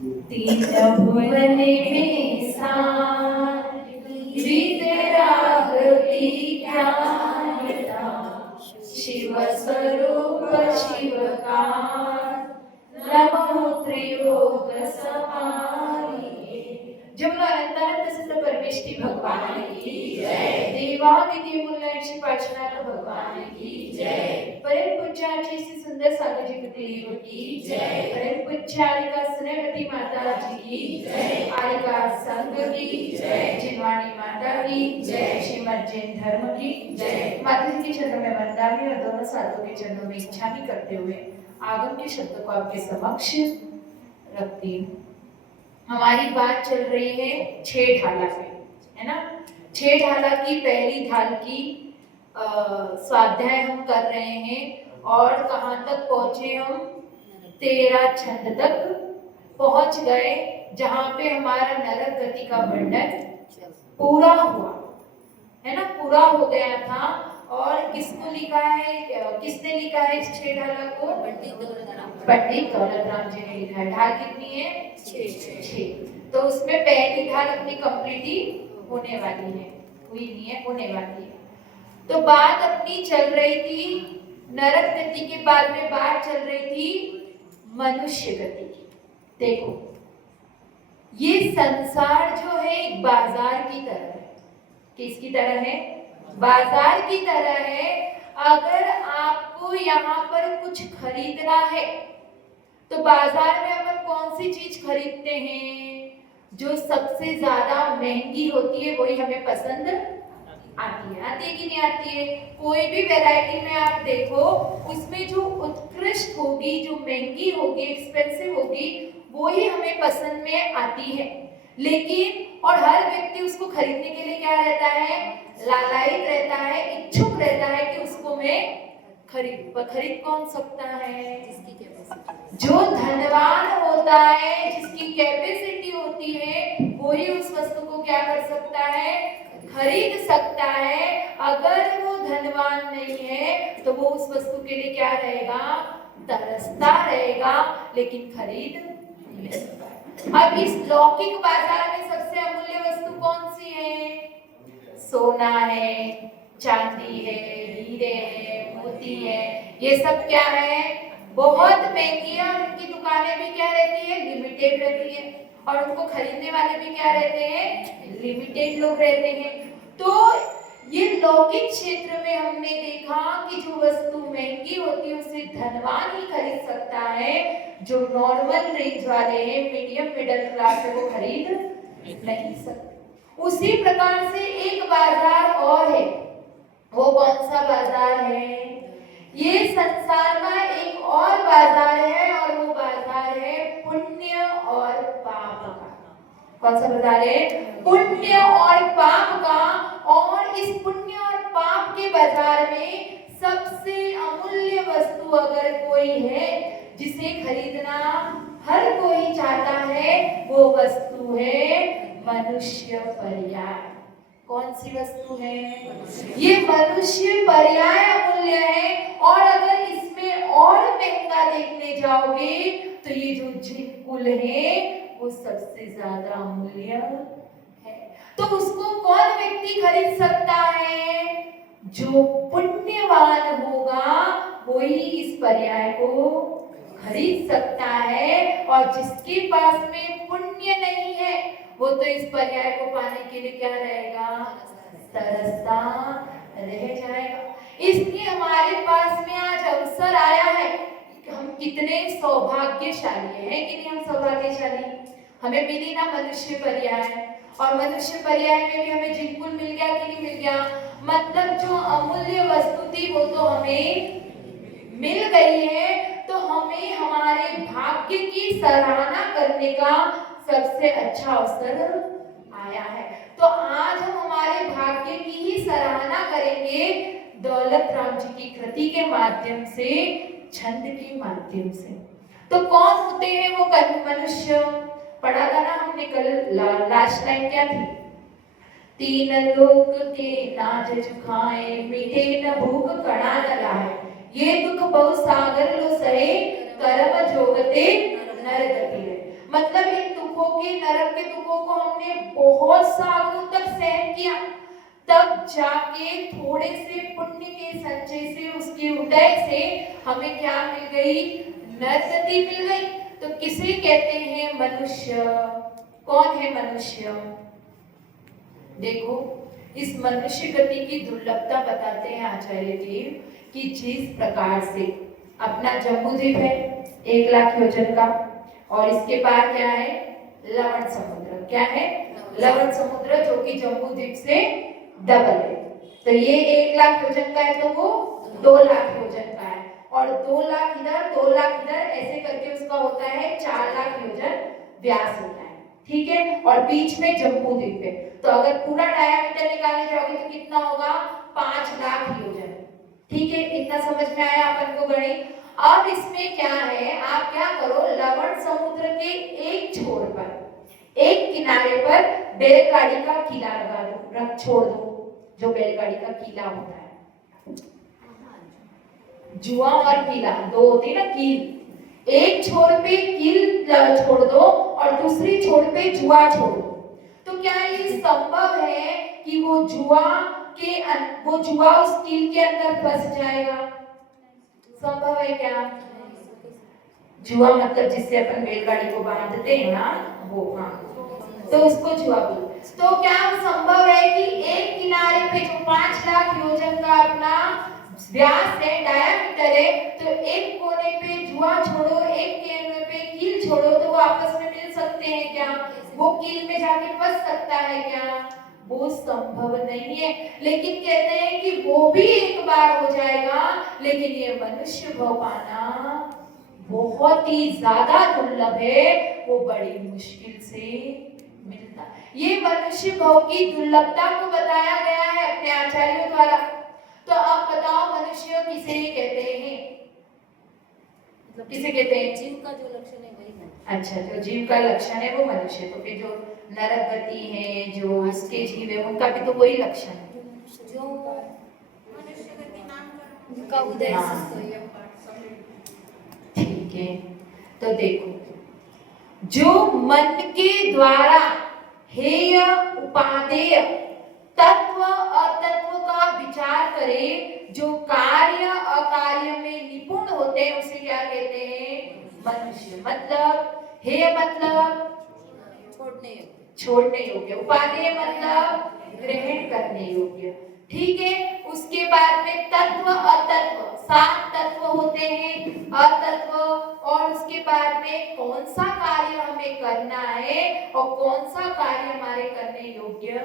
तीन भुवन में वीतराग विज्ञानता शिव स्वरूप शिवकार नमो त्रिलोक समारिये। जमुना अनंतानंद सिद्ध परमेष्ठी भगवान की जय। देवादिदेव मुल्लाची पार्श्वनाथ भगवान की जय। परम पूज्य आचार्य श्री सुंदर सागर जी देव की जय। परम पूज्य आलिका स्नेहवती माता जी की जय। आलिका संघ की जय। जिनवाणी माता की जय। श्रीमद जैन धर्म की जय। माता जी के चरणों में वंदना और दोनों साधुओं के चरणों में इच्छा भी करते हुए आगम के शब्द को आपके समक्ष रखती हूँ। हमारी बात चल रही है 6 ढाला पे, है ना। 6 ढाला की पहली ढाल की स्वाध्याय हम कर रहे हैं और कहाँ तक पहुंचे हम? 13 छंद तक पहुंच गए, जहां पे हमारा नरक गति का वर्णन पूरा हुआ, है ना, पूरा हो गया था। और किसको लिखा है, किसने लिखा है इस 6 ढाला को? पंडित दौलतराम जी ने लिखा है। ढाल कितनी है? 6। तो उसमें पहली ढाल अपनी कंप्लीट होने वाली है, हुई नहीं है, होने वाली है। तो बात अपनी चल रही थी नरक गति के बाद में बात चल रही थी मनुष्य गति की। देखो, ये संसार जो है एक बाजार की तरह है। किसकी तरह है? बाजार की तरह है। अगर आपको यहाँ पर कुछ खरीदना है तो बाजार में अपन कौन सी चीज खरीदते हैं? जो सबसे ज्यादा महंगी होती है वही हमें पसंद आती है कि नहीं आती है? कोई भी वैरायटी में आप देखो, उसमें जो उत्कृष्ट होगी, जो महंगी होगी, एक्सपेंसिव होगी, वो ही हमें पसंद में आती है। लेकिन और हर व्यक्ति उसको खरीदने के लिए क्या रहता है? लालायित रहता है, इच्छुक रहता है कि उसको मैं खरीद कौन सकता है? जिसकी कैपेसिटी, जो धनवान होता है, जिसकी कैपेसिटी होती है, वही उस वस्तु को क्या कर सकता है? खरीद सकता है। अगर वो धनवान नहीं है तो वो उस वस्तु के लिए क्या रहेगा? तरसता रहेगा, लेकिन खरीद नहीं सकता। अब इस लौकिक बाजार में सबसे अमूल्य वस्तु कौन सी है? सोना है, चांदी है, हीरे है, मोती है। ये सब क्या है? बहुत महंगी है और उनकी दुकानें भी क्या रहती है? लिमिटेड रहती है। और उनको खरीदने वाले भी क्या रहते हैं? लिमिटेड लोग रहते हैं। तो ये लौकिक क्षेत्र में हमने देखा कि जो वस्तु महंगी होती है उसे धनवान ही खरीद सकता है। जो नॉर्मल रेंज वाले हैं, मीडियम मिडिल क्लास है, वो खरीद नहीं सकते। उसी प्रकार से एक बाजार और है। वो कौन सा बाजार है? ये संसार का एक और बाजार है और वो बाजार है पुण्य और पाप का। कौन सा बाजार है? पुण्य और पाप का। और इस पुण्य और पाप के बाजार में सबसे अमूल्य वस्तु अगर कोई है जिसे खरीदना हर कोई चाहता है, वो वस्तु है मनुष्य पर्याय। कौन सी वस्तु है? ये मनुष्य पर्याय अमूल्य है। और अगर इसमें और महंगा देखने जाओगे तो ये जो जिन कुल है वो सबसे ज्यादा अमूल्य है। तो उसको कौन व्यक्ति खरीद सकता है? जो पुण्यवान होगा वही इस पर्याय को खरीद सकता है। और जिसके पास में पुण्य नहीं है वो तो इस पर्याय को पाने के लिए क्या रहेगा? तरसता रह जाएगा। इसलिए हमारे पास में आज अवसर आया है। हम कितने सौभाग्यशाली हैं कि नहीं? हम सौभाग्यशाली, हमें मिली ना मनुष्य पर्याय। और मनुष्य पर्याय में भी हमें जिनकुल मिल गया कि नहीं मिल गया? मतलब जो अमूल्य वस्तु थी वो तो हमें मिल गई है। तो हमें हमारे भाग्य की सराहना करने का सबसे अच्छा अवसर आया है। तो आज हम हमारे भाग्य की ही सराहना करेंगे दौलतराम जी की कृति के माध्यम से, छंद के माध्यम से। तो कौन होते हैं वो मनुष्य? पढ़ा था ना हमने कल, लास्ट टाइम क्या थी? 3 लोक के नाज जुखाए, मीठे न भूख कणा न लाए। ये दुख बहु सागर लो सहे, कर्म जोगते नर गति है। मतलब इन दुखों के, नरक के दुखों को हमने बहुत सालों तक सहन किया, तब जाके थोड़े से पुण्य के संचय से, उसके उदय से हमें क्या मिल गई? नरगति मिल गई। तो किसे कहते हैं? मनुष्य। कौन है मनुष्य? देखो, इस मनुष्य गति की दुर्लभता बताते हैं आचार्य देव कि जिस प्रकार से अपना जम्बूद्वीप है 1,00,000 योजन का, और इसके पार क्या है? लवण समुद्र। क्या है? लवण समुद्र, जो कि जम्बूद्वीप से डबल है। तो ये 1,00,000 योजन का है, तो वो 2,00,000 योजन का है, और 2,00,000 इधर 2,00,000 इधर, ऐसे करके उसका होता है 4,00,000 योजन व्यास होता है। ठीक है, और बीच में जम्बूद्वीप है। तो अगर पूरा डायमीटर निकालने जाओगे तो कितना होगा? 5,00,000 योजन। ठीक है, इतना समझ में आया अपन को गणित? अब इसमें क्या है, आप क्या करो, लवण समुद्र के एक छोर पर, एक किनारे पर बैलगाड़ी का किला लगा दो, रख छोड़ दो, जो बैलगाड़ी का किला होता है। जुआ और किला दो होती ना, कील। एक छोर पे कील छोड़ दो और दूसरी छोर पे जुआ छोड़ दो। तो क्या ये संभव है कि वो जुआ उस कील के अंदर फंस जाएगा? संभव है क्या? जुआ मतलब जिससे अपन बैलगाड़ी को बांधते हैं ना, वो, हाँ, तो उसको जुआ बोलते। तो क्या संभव है कि एक किनारे पे जो 5,00,000 योजन का अपना व्यास है, डायामीटर है, तो एक कोने पे जुआ छोड़ो, एक कोने पे कील छोड़ो, तो वो आपस में मिल सकते हैं क्या? वो कील में जाके फंस सकता है क्या? वो संभव नहीं है। लेकिन कहते हैं कि वो भी एक बार हो जाएगा, लेकिन ये मनुष्य भव पाना बहुत ही ज्यादा दुर्लभ है, वो बड़ी मुश्किल से मिलता। ये मनुष्य भव की दुर्लभता को बताया गया है अपने आचार्यों द्वारा। तो अब बताओ, मनुष्य किसे कहते हैं? किसे कहते हैं? जीव का जो लक्षण है वही मनुष्य। अच्छा, जो जीव का लक्षण है वो मनुष्य। तो फिर जो नरक गति है, जो उसके जीव है, उनका भी तो वही लक्षण है। जो मनुष्य गति नाम का उदय। ठीक है, तो देखो, जो मन के द्वारा हेय उपादेय तत्व अतत्व का विचार करे, जो कार्य अकार्य में निपुण होते हैं, उसे क्या कहते हैं? मनुष्य। मतलब हेय मतलब छोड़ने योग्य, उपादेय मतलब ग्रहण करने योग्य। ठीक है, उसके बाद में तत्व अतत्व, 7 तत्व होते हैं, अतत्व, और उसके बाद में कौन सा कार्य हमें करना है और कौन सा कार्य हमारे करने योग्य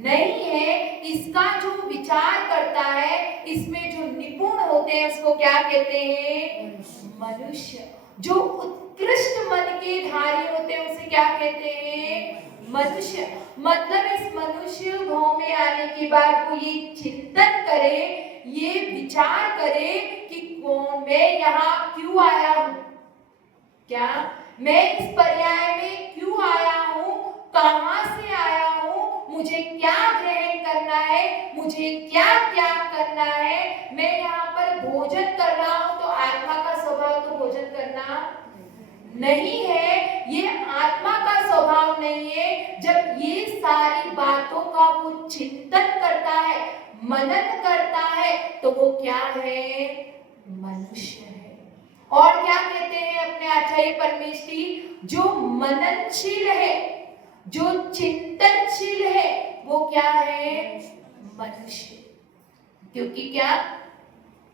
नहीं है, इसका जो विचार करता है, इसमें जो निपुण होते हैं, उसको क्या कहते हैं? मनुष्य। जो उत्कृष्ट मन के धारी होते हैं, उसे क्या कहते हैं? मनुष्य। मतलब इस मनुष्य भाव में आने के बाद वो ये चिंतन करे, ये विचार करे कि कौन, मैं यहाँ क्यों आया हूँ, क्या मैं इस पर्याय में क्यों आया हूँ, कहाँ से आया हूँ, मुझे क्या ग्रहण करना है, मुझे क्या त्याग करना है। मैं यहाँ पर भोजन कर रहा हूँ, तो आत्मा का स्वभाव तो भोजन करना नहीं है, ये आत्मा का स्वभाव नहीं है। जब ये सारी बातों का वो चिंतन करता है, मनन करता है, तो वो क्या है? मनुष्य है। और क्या कहते हैं अपने आचार्य परमेष्ठी? जो मननशील है, जो चिंतनशील है, वो क्या है? मनुष्य। क्योंकि क्या,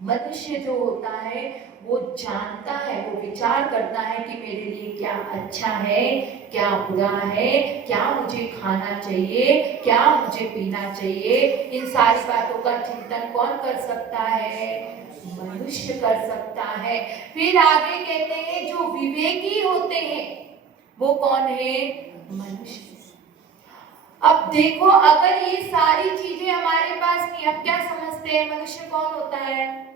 मनुष्य जो होता है वो जानता है, वो विचार करता है कि मेरे लिए क्या अच्छा है, क्या बुरा है, क्या मुझे खाना चाहिए, क्या मुझे पीना चाहिए। इन सारी बातों का चिंतन कौन कर सकता है? मनुष्य कर सकता है। फिर आगे कहते हैं जो विवेकी होते हैं, वो कौन है? मनुष्य। अब देखो, अगर ये सारी चीजें हमारे पास नहीं, अब क्या समझते हैं मनुष्य कौन होता है?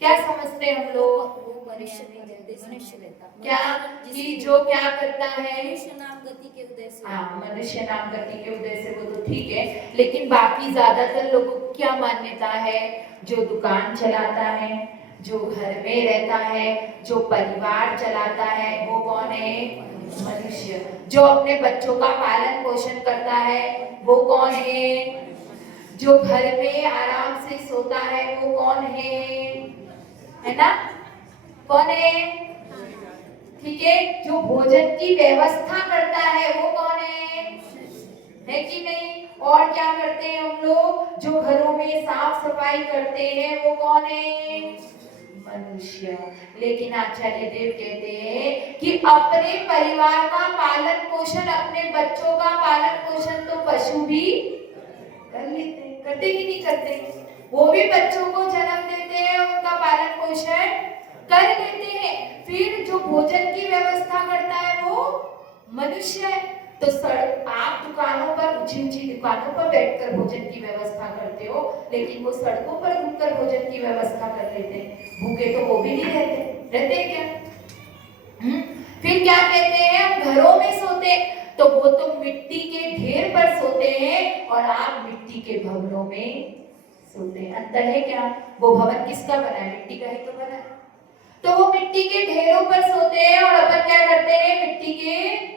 क्या समझते हैं हम लोग? मनुष्य रहता क्या कि जो क्या करता है? मनुष्य नाम गति के उदय से। हाँ, मनुष्य नाम गति के उदय से, वो तो ठीक है, लेकिन बाकी ज्यादातर लोगों की क्या मान्यता है? जो दुकान चलाता है, जो घर में रहता है, जो परिवार चलाता है, वो कौन है? मनुष्य। जो अपने बच्चों का पालन पोषण करता है वो कौन है? जो घर में आराम से सोता है वो कौन है ना? कौन है? ठीक है। जो भोजन की व्यवस्था करता है वो कौन है कि नहीं? और क्या करते हैं हम लोग? जो घरों में साफ सफाई करते हैं वो कौन है? मनुष्य। लेकिन आचार्य देव कहते हैं कि अपने परिवार का पालन पोषण, अपने बच्चों का पालन पोषण तो पशु भी कर लेते हैं। करते कि नहीं करते? वो भी बच्चों को जन्म देते हैं, उनका पालन पोषण कर लेते हैं। फिर जो भोजन की व्यवस्था करता है वो मनुष्य है। तो आप दुकानों पर, ऊंची ऊंची दुकानों पर बैठकर भोजन की व्यवस्था करते हो, लेकिन वो सड़कों पर घूमकर भोजन की व्यवस्था कर लेते हैं। भूखे तो वो भी नहीं रहते हैं क्या? फिर क्या कहते हैं? हम घरों में सोते, तो वो तो मिट्टी के ढेर पर सोते हैं और आप मिट्टी के भवनों में सोते हैं। अंतर है क्या? वो भवन किसका बना है? मिट्टी का ही तो बना है। तो वो मिट्टी के ढेरों पर सोते हैं और अपन क्या करते हैं? मिट्टी के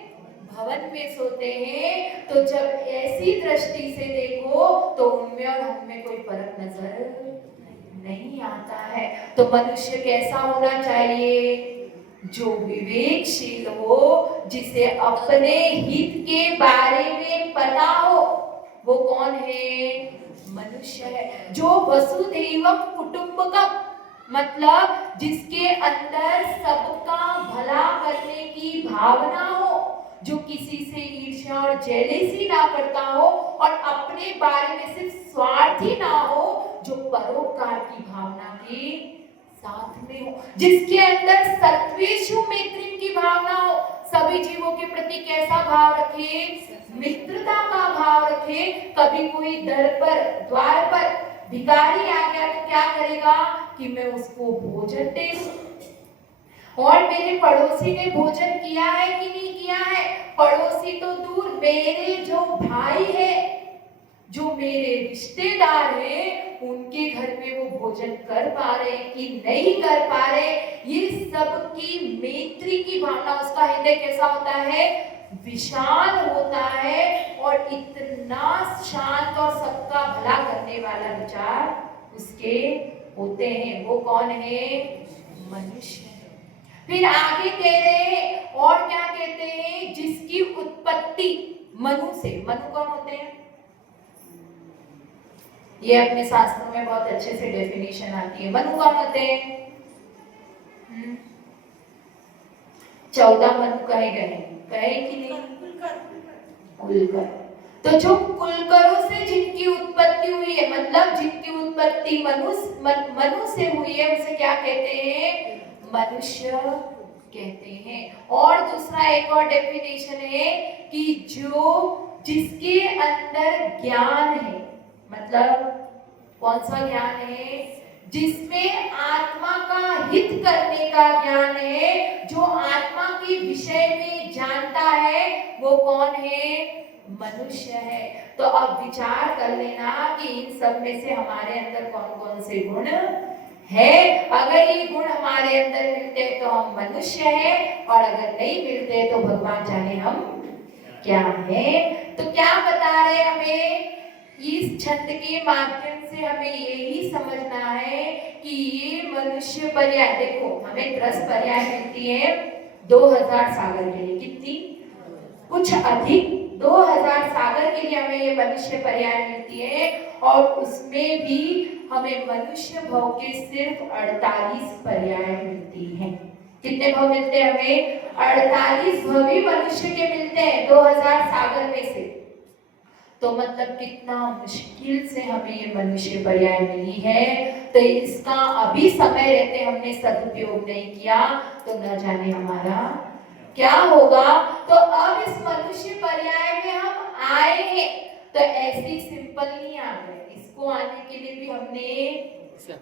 भवन में सोते हैं। तो जब ऐसी दृष्टि से देखो तो उनमें और हमें कोई फर्क नजर नहीं आता है। तो मनुष्य कैसा होना चाहिए? जो विवेकशील हो, जिसे अपने हित के बारे में पता हो, वो कौन है? मनुष्य है। जो वसुधैवम कुटुंबकम, मतलब जिसके अंदर सबका भला करने की भावना हो, जो किसी से ईर्ष्या और जेलेसी ना करता हो और अपने बारे में सिर्फ स्वार्थी ना हो, जो परोपकार की भावना के साथ में हो, जिसके अंदर सत्वेषु मैत्री की भावना हो, सभी जीवों के प्रति कैसा भाव रखे? मित्रता का भाव रखे। कभी कोई दर पर, द्वार पर भिखारी आ गया तो क्या करेगा कि मैं उसको भोजन दे दूं। और मेरे पड़ोसी ने भोजन किया है कि नहीं किया है? पड़ोसी तो दूर, मेरे जो भाई है, जो मेरे रिश्तेदार हैं, उनके घर में वो भोजन कर पा रहे कि नहीं कर पा रहे, ये सब की मैत्री की भावना, उसका हृदय कैसा होता है? विशाल होता है और इतना शांत और सबका भला करने वाला विचार उसके होते हैं। वो कौन है? मनुष्य है। फिर आगे कह रहे हैं, और क्या कहते हैं? जिसकी उत्पत्ति मनु से, मनु कौन होते हैं? ये अपने शास्त्रों में बहुत अच्छे से डेफिनेशन आती है। मनु कौन होते हैं? 14 मनु कहे गए, कहे कि नहीं? कुलकर। तो जो कुलकरों से जिनकी उत्पत्ति हुई है, मतलब जिनकी उत्पत्ति मनु से हुई है, उसे क्या कहते हैं? मनुष्य कहते हैं। और दूसरा एक और डेफिनेशन है कि जो जिसके अंदर ज्ञान है, मतलब कौन सा ज्ञान है? जिसमें आत्मा का हित करने का ज्ञान है, जो आत्मा के विषय में जानता है, वो कौन है? मनुष्य है। तो अब विचार कर लेना कि इन सब में से हमारे अंदर कौन कौन से गुण है। अगर ये गुण हमारे अंदर मिलते हैं तो हम मनुष्य हैं, और अगर नहीं मिलते तो भगवान जाने हम क्या हैं। तो क्या बता रहे हमें? इस छंद के माध्यम से हमें यही समझना है कि ये मनुष्य पर्याय, देखो हमें 10 पर्याय मिलती है 2000 सागर के लिए। कितनी? कुछ अधिक 2000 सागर के लिए हमें ये मनुष्य पर्याय मिलती है, और उसमें भी हमें मनुष्य भव के सिर्फ 48 पर्याय मिलती हैं। कितने भव मिलते हैं हमें? 48 भव ही मनुष्य के मिलते हैं 2000 सागर में से। तो मतलब कितना मुश्किल से हमें ये मनुष्य पर्याय मिली है। तो इसका अभी समय रहते हमने सदुपयोग नहीं किया तो न जाने हमारा क्या होगा। तो अब इस मनुष्य पर्याय में हम आए हैं, तो ऐसे सिंपल नहीं आ गए। इसको आने के लिए भी हमने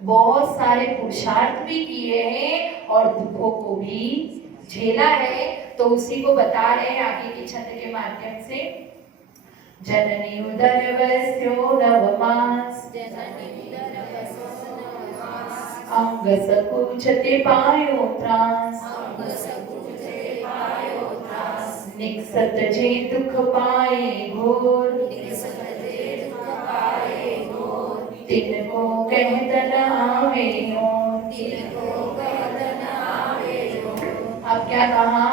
बहुत सारे पुरुषार्थ भी किए हैं और दुखों को भी झेला है। तो उसी को बता रहे हैं आगे के छंद के माध्यम से। जननी उदरवस्यो नवमास, अंग सकुचते पायो त्रास, निकसत जे दुख पाए घोर, तिनको कहत न आवे और। अब क्या कहा,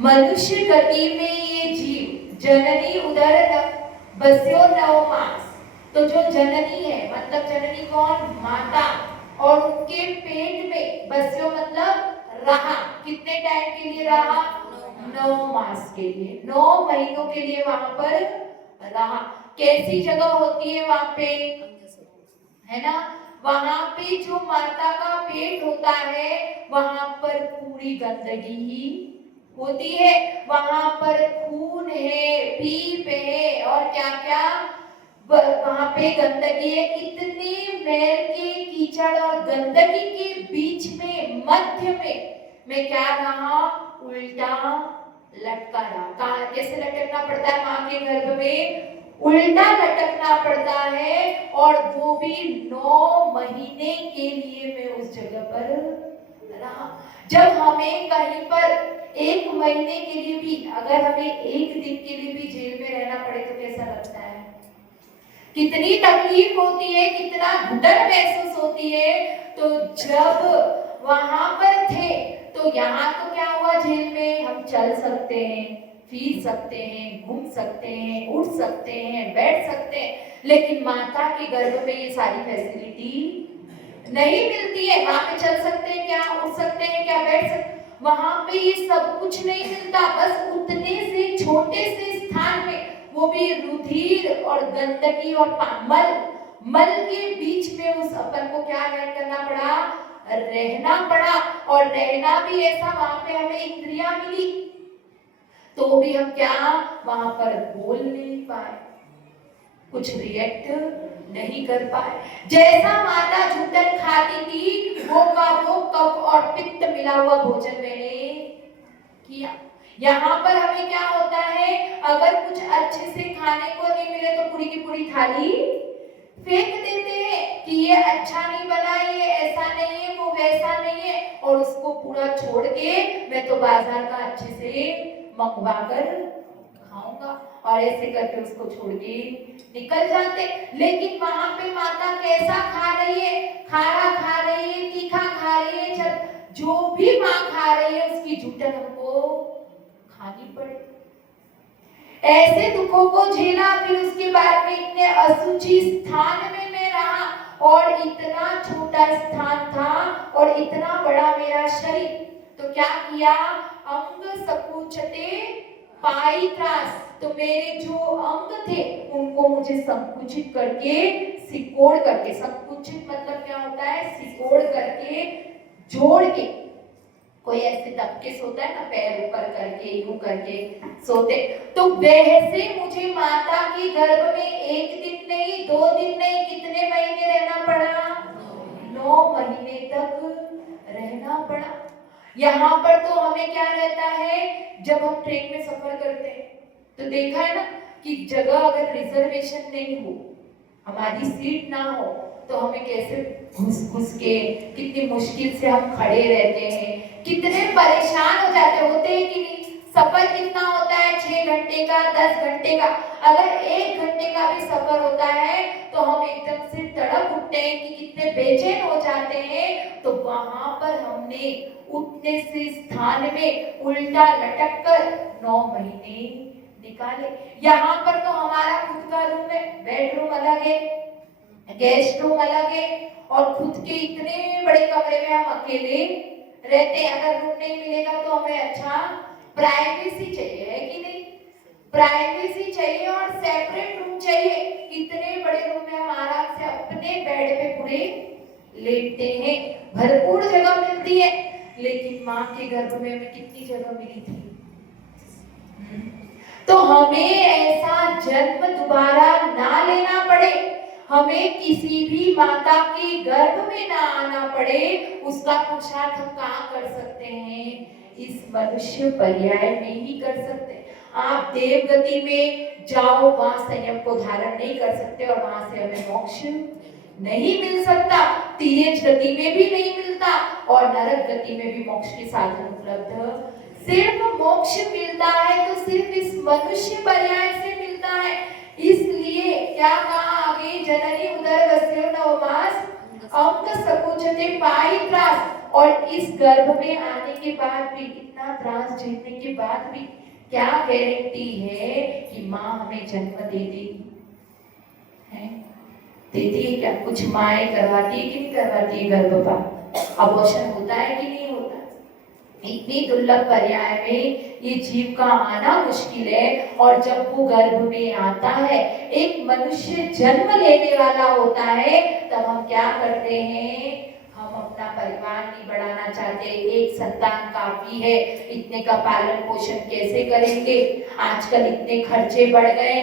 मनुष्य गति में ये जीव जननी उदर बस्यो नव मास। तो जो जननी है, मतलब जननी कौन, माता, और उनके पेट में बस्यो मतलब रहा, कितने टाइम के लिए रहा, 9 मास के लिए, 9 महीनों के लिए वहां पर रहा। कैसी जगह होती है वहां पे, है ना, वहां पे जो माता का पेट होता है वहां पर पूरी गंदगी ही होती है, वहां पर खून है, पीप है, और क्या क्या वहां पे गंदगी है। इतने मैल के कीचड़ और गंदगी के बीच में मध्य में मैं क्या रहा, उल्टा लटका रहा। कहा कैसे लटकना पड़ता है मां के गर्भ में, उल्टा लटकना पड़ता है, और वो भी 9 महीने के लिए मैं उस जगह पर रहा। जब हमें कहीं पर 1 महीने के लिए भी, अगर हमें 1 दिन के लिए भी जेल में रहना पड़े तो कैसा लगता है, कितनी तकलीफ होती है, कितना घुटन महसूस होती है। तो जब वहां पर थे तो यहाँ तो क्या हुआ, जेल में हम चल सकते हैं, फिर सकते हैं, घूम सकते हैं, उठ सकते हैं, बैठ सकते हैं, लेकिन माता के गर्भ में ये सारी फैसिलिटी नहीं मिलती है। वहां पे चल सकते हैं क्या, उठ सकते हैं क्या, बैठ सकते, वहां पे ये सब कुछ नहीं मिलता। बस उतने से छोटे से स्थान में, वो भी रुधिर और गंदगी और मल के बीच में उस अपन को क्या करना पड़ा, रहना पड़ा। और रहना भी ऐसा, वहां पे हमें इंद्रियां मिली तो भी हम क्या वहां पर बोल नहीं पाए, कुछ रिएक्ट नहीं कर पाए। जैसा माता झूठन खाती थी वो का वो कफ और पित्त मिला हुआ भोजन मैंने किया। यहाँ पर हमें क्या होता है, अगर कुछ अच्छे से खाने को नहीं मिले तो पूरी की पूरी थाली फेंक देते हैं कि ये अच्छा नहीं बना, ये ऐसा नहीं है, वो वैसा नहीं है, और उसको पूरा छोड़ के मैं तो बाजार का अच्छे से मंगवा कर खाऊंगा, और ऐसे करके उसको छोड़ के निकल जाते। लेकिन वहां पे माता कैसा खा रही है, खारा खा रही है, तीखा खा रही है, जो भी माँ खा रही है उसकी झूठन हमको खानी पड़े। ऐसे दुखों को झेला, फिर उसके बाद में इतने अशुचि स्थान में मैं रहा, और इतना छोटा स्थान था और इतना बड़ा मेरा शरीर। तो क्या किया, अंग सकुचते पाई त्रास, तो मेरे जो अंग थे उनको मुझे संकुचित करके, सिकोड़ करके, संकुचित मतलब क्या होता है, सिकोड़ करके, जोड़ के, कोई ऐसे दबके सोता है ना, पैर ऊपर करके, यूं करके सोते, तो वैसे मुझे माता के गर्भ में 1 दिन नहीं, 2 दिन नहीं, कितने महीने रहना पड़ा, 9 महीने तक रहना पड़ा। यहाँ पर तो हमें क्या रहता है, जब हम ट्रेन में सफर करते हैं तो देखा है ना कि जगह अगर रिजर्वेशन नहीं हो, हमारी सीट ना हो, तो हमें कैसे घुस घुस के, कितनी मुश्किल से हम खड़े रहते हैं, कितने परेशान हो जाते होते हैं कि नहीं। सफर कितना होता है, 6 घंटे का, 10 घंटे का, अगर 1 घंटे का भी सफर होता है तो हम एकदम से तड़प उठते हैं कि कितने बेचैन हो जाते हैं। तो वहां पर हमने उठने से स्थान में उल्टा लटक कर 9 महीने निकाले। यहाँ पर तो हमारा खुद का रूम है, बेडरूम अलग है, गेस्ट रूम अलग है, और खुद के इतने बड़े कमरे में हम अकेले रहते हैं। अगर रूम नहीं मिलेगा तो हमें अच्छा प्राइवेसी चाहिए, है कि नहीं, प्राइवेसी चाहिए और सेपरेट रूम चाहिए। इतने बड़े रूम में हम आराम से अपने बेड पे पूरे लेटते हैं, भरपूर जगह मिलती है। लेकिन माँ के गर्भ में हमें कितनी जगह मिली थी। तो हमें ऐसा जन्म दोबारा ना लेना पड़े, हमें किसी भी माता के गर्भ में ना आना पड़े, उसका पुरुषार्थ हम कहाँ कर सकते हैं, इस मनुष्य पर्याय में ही कर सकते हैं। आप देव गति में जाओ, वहां संयम को धारण नहीं कर सकते और वहां से हमें मोक्ष नहीं मिल सकता, तिर्यज गति में भी नहीं मिलता और नरक गति में भी मोक्ष के साधन उपलब्ध। सिर्फ मोक्ष मिलता है तो सिर्फ मनुष्य पर्याय से मिलता है। इसलिए क्या कहा आगे, जननी उदर वस्यो नवमास अंक सकुचते पाई त्रास। और इस गर्भ में आने के बाद भी, इतना त्रास झेलने के बाद भी क्या गारंटी है कि माँ हमें जन्म दे देगी? देती है क्या? कुछ माएँ करवाती है कि नहीं करवाती है गर्भपात? अबॉर्शन होता है कि नहीं होता? इतनी दुर्लभ पर्याय में ये जीव का आना मुश्किल है। और जब वो गर्भ में आता है, एक मनुष्य जन्म लेने वाला होता है, तब हम क्या करते हैं? हम अपना परिवार नहीं बढ़ाना चाहते, एक संतान काफी है, इतने का पालन पोषण कैसे करेंगे? आजकल इतने खर्चे बढ़ गए,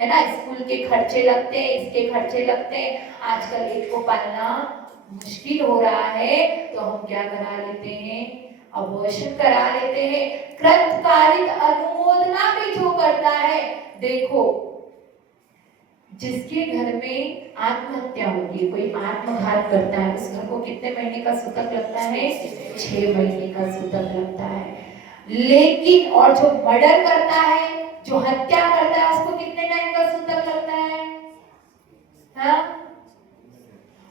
है ना, स्कूल के खर्चे लगते हैं, इसके खर्चे लगते हैं, आजकल एक को पालना मुश्किल हो रहा है। तो हम क्या करा लेते हैं? अबॉर्शन करा लेते हैं। कृतकालिक अनुमोदना भी जो करता है, देखो जिसके घर में आत्महत्या होती है, कोई आत्मघात करता है, उस घर को कितने महीने का सूतक लगता है? 6 महीने का सूतक लगता है। लेकिन और जो मर्डर करता है, जो हत्या करता है, उसको कितने टाइम का सूतक लगता है? हाँ?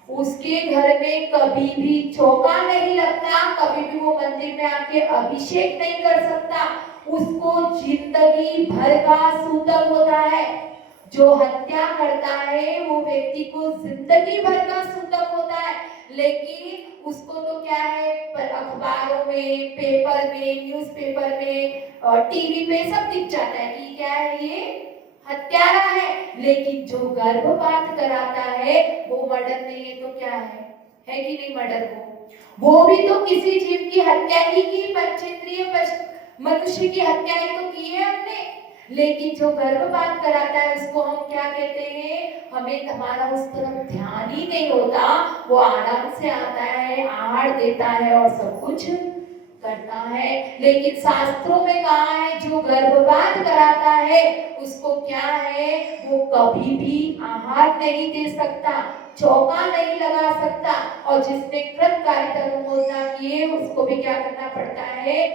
उसके घर में कभी भी चौका नहीं लगता, कभी भी वो मंदिर में आके अभिषेक नहीं कर सकता, उसको जिंदगी भर का सूतक होता है। जो हत्या करता है वो व्यक्ति को जिंदगी भर का सूतक होता है। लेकिन उसको तो क्या है, अखबारों में, पेपर में, न्यूज़पेपर में और टीवी पे सब दिख जाता है कि क्या है, ये हत्यारा है। लेकिन जो गर्भपात कराता है वो मर्डर नहीं है तो क्या है कि नहीं मर्डर? वो भी तो किसी जीव की हत्या ही की, पंचेंद्रिय मनुष्य की हत्या ही तो की है हमने। लेकिन जो गर्भपात कराता है उसको हम क्या कहते हैं? हमें हमारा उस तरफ ध्यान ही नहीं होता, वो आराम से आता है, आहार देता है और सब कुछ करता है। लेकिन शास्त्रों में कहा है जो गर्भपात कराता है उसको क्या है, वो कभी भी आहार नहीं दे सकता, चौका नहीं लगा सकता। और जिसने कृतकालिक अनुमोदना की है उसको भी क्या करना पड़ता है?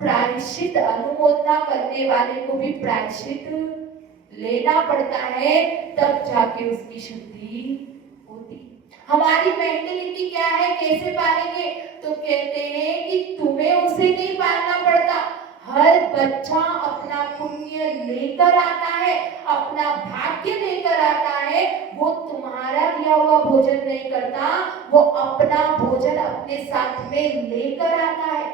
प्रायश्चित। अनुमोदना करने वाले को भी प्रायश्चित लेना पड़ता है, तब जाके उसकी शुद्धि होती। हमारी मेंटेलिटी क्या है, कैसे पालेंगे? तो कहते हैं कि तुम्हें उसे नहीं पालना पड़ता, हर बच्चा अपना पुण्य लेकर आता है, अपना भाग्य लेकर आता है। वो तुम्हारा दिया हुआ भोजन नहीं करता, वो अपना भोजन अपने साथ में लेकर आता है।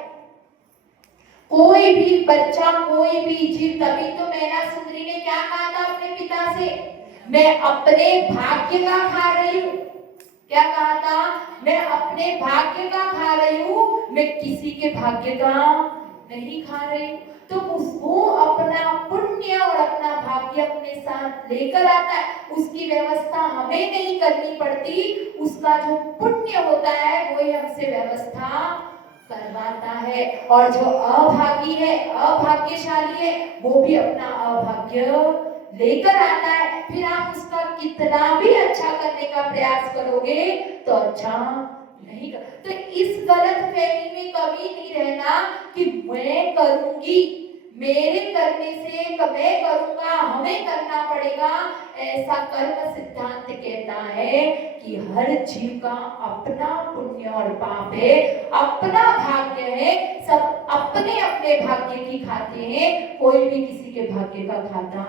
कोई भी बच्चा, कोई भी जीव, तभी तो मैना सुंदरी ने क्या कहा था अपने पिता से? मैं अपने भाग्य का खा रही हूँ। क्या कहा था? मैं अपने भाग्य का खा रही हूँ, मैं किसी के भाग्य का नहीं खा रही हूँ। तो उसको अपना पुण्य और अपना भाग्य अपने साथ लेकर आता है, उसकी व्यवस्था हमें नहीं करनी पड़ती, उसका जो पुण्य होता है वही हमसे व्यवस्था करवाता है। और जो अभागी है, अभाग्यशाली है, वो भी अपना अभाग्य लेकर आता है। फिर आप उसका कितना भी अच्छा करने का प्रयास करोगे तो अच्छा नहीं कर। तो इस गलत फहमी में कभी नहीं रहना कि मैं करूंगी, मेरे करने से मैं करूंगा, हमें करना पड़ेगा। ऐसा कर्म सिद्धांत कहता है कि हर जीव का अपना पुण्य और पाप है, अपना भाग्य है, सब अपने अपने भाग्य की खाते हैं, कोई भी किसी के भाग्य का खाता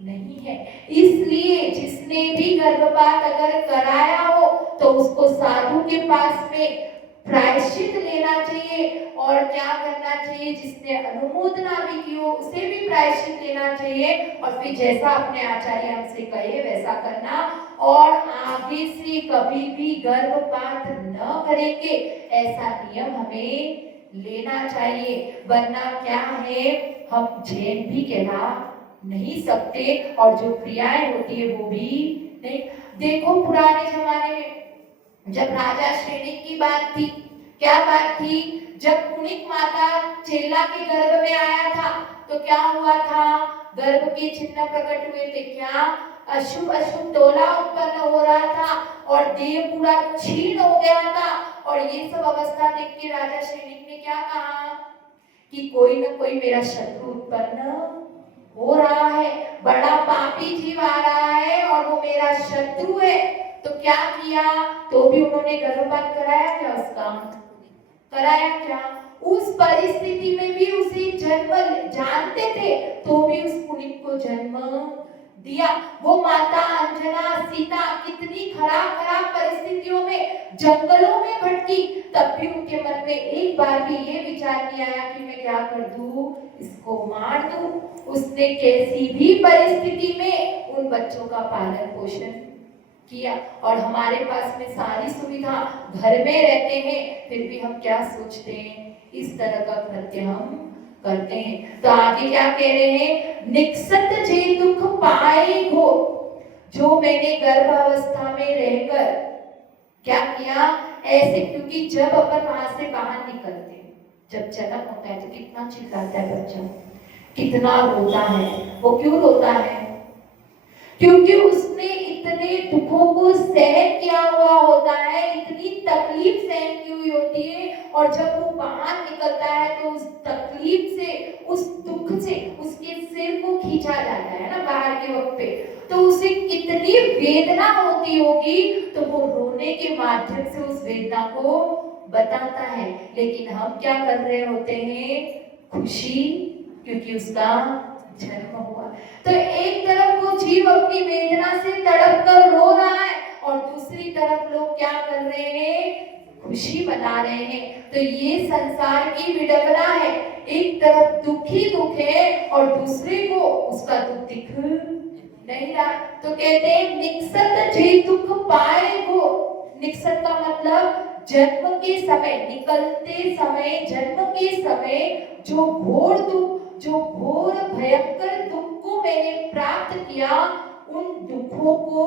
नहीं है। इसलिए जिसने भी गर्भपात अगर कराया हो तो उसको साधु के पास में प्रायश्चित लेना चाहिए। और क्या करना चाहिए? जिसने अनुमोदना भी की हो उसे भी प्रायश्चित लेना चाहिए। और फिर जैसा अपने आचार्य हमसे कहे वैसा करना। और आगे से कभी भी गर्भपात न करेंगे ऐसा नियम हमें लेना चाहिए। वरना क्या है, हम जैन भी कहला नहीं सकते और जो क्रियाएं होती है वो भी नहीं। देखो पुराने जमाने में जब राजा श्रेणिक की बात थी, क्या बात थी? जब पुनिक माता चेला के गर्भ में आया था तो क्या हुआ था? गर्भ के चिन्ह प्रकट हुए थे। क्या? अशुभ अशुभ डोला उत्पन्न हो रहा था और देह पूरा क्षीण हो गया था। और ये सब अवस्था देख के राजा श्रेणिक ने क्या कहा कि कोई न कोई मेरा शत्रु उत्पन्न हो रहा है, बड़ा पापी जीव आ रहा है और वो मेरा शत्रु है, तो क्या किया? तो भी उन्होंने गर्भपात कराया क्या? उसका कराया क्या? उस परिस्थिति में भी उसे जन्म जानते थे तो भी उस पुनीत को जन्म दिया। वो माता अंजना सीता कितनी खराब खराब परिस्थितियों में जंगलों में भटकी, तब भी उनके मन में एक बार भी ये विचार नहीं आया कि मैं क्या कर दूं, इसको मार दूं। उसने कैसी भी परिस्थिति में उन बच्चों का पालन पोषण किया। और हमारे पास में सारी सुविधा, घर में रहते हैं, फिर भी हम क्या सोचते हैं? इस तरह का कृत्य हम करते हैं। तो आगे क्या कह रहे हैं? निक्सत जे दुख पाए हो, जो मैंने गर्भावस्था में रहकर क्या किया ऐसे, क्योंकि जब अपन वहां से बाहर निकलते हैं, जब जन्म होता है तो कितना चिल्लाता है बच्चा, कितना रोता है। वो क्यों रोता है? क्योंकि उसने इतने दुखों को सहन किया हुआ होता है, इतनी तकलीफ सहन की हुई होती है, और जब वो बाहर निकलता है तो उस तकलीफ से, उस दुख से उसके सिर को खींचा जाता है ना बाहर के वक्त पे, तो उसे कितनी वेदना होती होगी, तो वो रोने के माध्यम से उस वेदना को बताता है। लेकिन हम क्या कर रहे होते हैं? खुशी, क्योंकि उसका जन्म हुआ। तो एक तरफ वो जीव अपनी वेदना से तड़प कर रो रहा है और दूसरी तरफ लोग क्या कर रहे हैं? खुशी मना रहे हैं। तो ये संसार की विडंबना है, एक तरफ दुखी दुख है और दूसरे को उसका दुख दिख नहीं रहा। तो कहते हैं निक्सत जे दुख पाए हो। निक्सत का मतलब जन्म के समय, निकलते समय, जन्म के समय जो घोर दुख, जो घोर भयंकर दुख को मैंने प्राप्त किया, उन दुखों को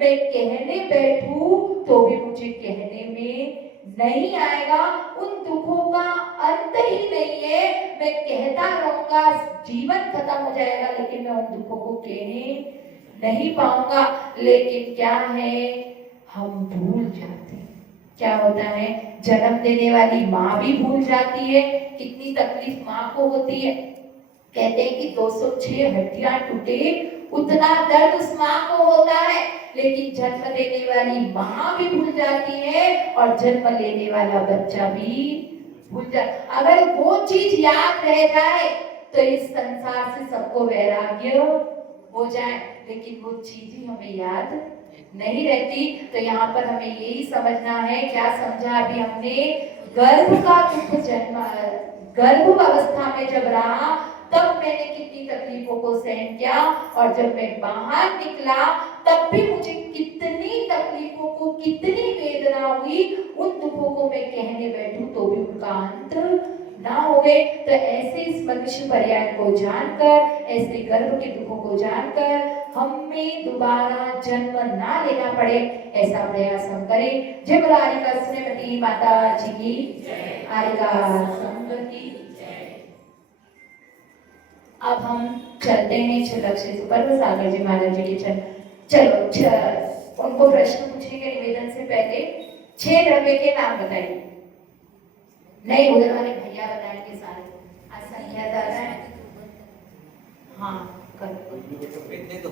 मैं कहने बैठूं तो भी मुझे कहने में नहीं आएगा। उन दुखों का अंत ही नहीं है, मैं कहता रहूंगा, जीवन खत्म हो जाएगा, लेकिन मैं उन दुखों को कहने नहीं पाऊंगा। लेकिन क्या है? हम भूल जाते हैं। क्या होता है? जन्म देने वाली माँ भी भूल जाती है, कितनी तकलीफ माँ को होती है। कहते हैं कि 206 हड्डियां टूटे उतना दर्द उस माँ को होता है, लेकिन जन्म देने वाली माँ भी भूल जाती है और जन्म लेने वाला बच्चा भी भूल जाता। अगर वो चीज याद रह जाए तो इस संसार से सबको वैराग्य हो जाए, लेकिन वो चीज ही हमें याद नहीं रहती। तो यहाँ पर हमें यही समझना है, क्या समझा अभी हमने? गर्भ का दुख, जन्म गर्भ अवस्था में जब रहा तब मैंने कितनी तकलीफों को सहन किया, और जब मैं बाहर निकला तब भी मुझे कितनी तकलीफों को, कितनी वेदना हुई। उन दुखों को मैं कहने बैठूं तो भी उनका अंत ना होवे। तो ऐसे इस मनुष्य पर्याय को जानकर, ऐसे गर्भ के दुखों को जानकर हमें दोबारा जन्म ना लेना पड़े, ऐसा प्रयास हम करें। जय बोलो आरिका श्रीमती माता जी की, आरिका संघ की। अब हम चलते हैं छलक से सुपर सागर जी महाराज जी के चलो उनको प्रश्न पूछने के निवेदन से पहले 6 द्रव्य के नाम बताइए। नहीं, उधर वाले भैया बताएंगे सारे, आज संख्या ज्यादा है। हाँ, करो।